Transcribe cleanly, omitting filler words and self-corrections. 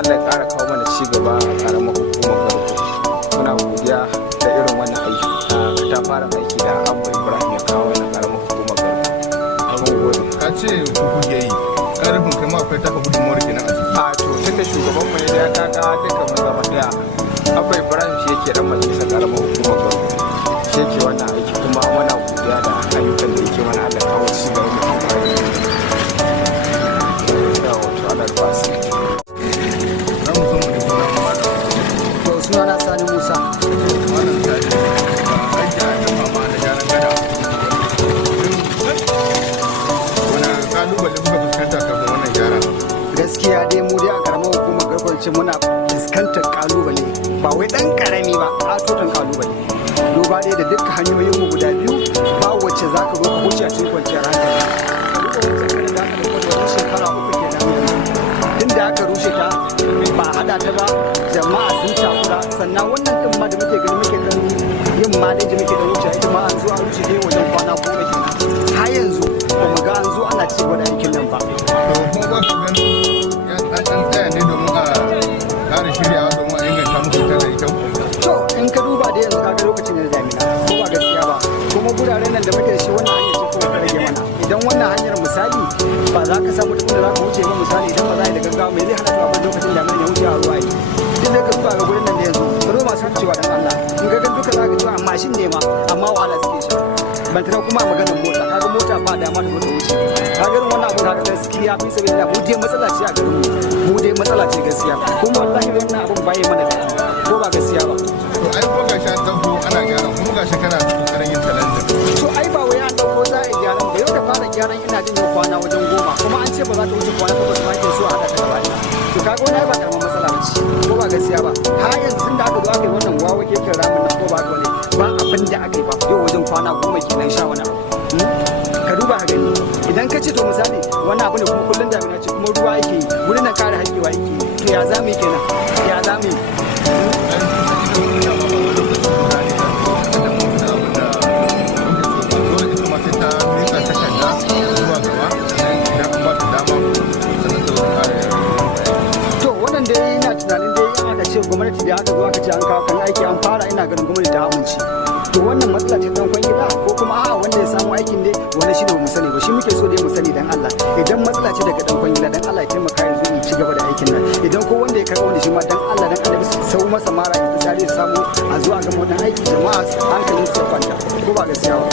Allah ya ƙara kawo mana ci gaba a ƙaramar hukumar Garko. Muna godiya da irin wannan aiki ta fara aiki da Abba Ibrahim ya kawo wannan ƙaramar hukumar Garko. Mun gode. Ka ce ku kuke yi, ƙarfin kai ma akwai taka gudunmuwar kenan a ciki. A to tunda shugaban mu ya kaka duka mun zama ɗaya. Abba Ibrahim shi yake ran majalisar ƙaramar hukumar Garko. Shi yake wannan aiki kuma muna godiya da ayyukan da yake mana Allah kawo ci gaba da amfani. Ya wato Allah ya basi. Za mu so mu ji sunan malam. To sunana Sani Musa. Malam Sani, aiki a dafa ma da gyaran gada. Wani kalubale kuka fuskanta kafin wannan gyara? Gaskiya dai mu dai a karamar hukumar garkwanci muna fuskantar kalubale ba wai dan karami ba katoton kalubale. Duba dai da dukkan hanyoyin mu guda biyu ba wacce za ka zo ka wuce a cikin kwanciyar hankali. Duka wancan kan da aka dauko da shekara 3 kenan. Tun da aka rushe ta ba hada ta ba jama'a sun takura sannan wannan din ma da muke gani muke dan yin maleji muke dan wuce ita ma an zo an rushe ne wajen kwana 10 kenan. Har yanzu ba mu ga an zo ana ci gaba da aikin nan ba. To kuma ba ku ganin an tsaya ne domin a ƙara shiryawa domin a inganta muku ita da kyau? To in ka duba da yanzu kaga lokacin da damina ko ba gaskiya ba kuma guraren nan da muke da shi wannan hanyar ce kuma rage mana idan wannan hanyar misali ba za ka samu tukun da za ka wuce ba misali idan ba za a yi da gaggawa mai zai hana zuwa ban lokacin damina ya wuce a ruwa yi duk da ka duba ga gurin nan da yanzu ka zo masu wucewa dan Allah in ga gan duka za ka zuwa mashin ne ma amma wahala suke sha ban tana kuma maganar mota kaga mota ba dama da mota wuce kaga irin wannan abu kaga gaskiya fi saboda mu dai matsala ce a garin mu dai matsala ce gaskiya kuma wallahi wannan abun baye mana da ko ba gaskiya ba. To ai ko gashi an dauko ana gyara kuma gashi kana kokarin yin talentin. To ai ba wai an dauko za a yi gyaran ba yau da fara gyaran ina jin yau kwana wajen 10 kuma an ce ba za ta wuce kwana 8 ma ke so a hada ta gaba ɗaya. To kaga wani ba karamar matsala ba ce ko ba gaskiya ba har yanzu tun da aka zo aka yi wannan wawa kekin ramin nan ko ba ga wani ba abin da aka yi ba yau wajen kwana 10 kenan sha wani abu. Ka duba ka gani idan ka ce to misali wani abu ne kuma kullum damina ce kuma ruwa yake yi wurin nan kare haƙƙewa yake yi to ya za mu yi kenan ya za mu yi. Gwamnati da aka zo aka ce an kawo kan aiki an fara ina ganin gwamnati ta amince to wannan matsala ce dan kwangila ko kuma a'a wanda ya samu aikin ne wani shi ne mu sani ba shi muke so dai mu sani dan Allah idan matsala ce daga dan kwangila dan Allah ya taimaka ya zo mu ci gaba da aikin nan idan ko wanda ya karɓo wanda shi ma dan Allah dan Allah su sau masa mara ya tsare samu a zuwa ga wannan aiki jama'a hankalin su kwanta ko ba gaskiya ba.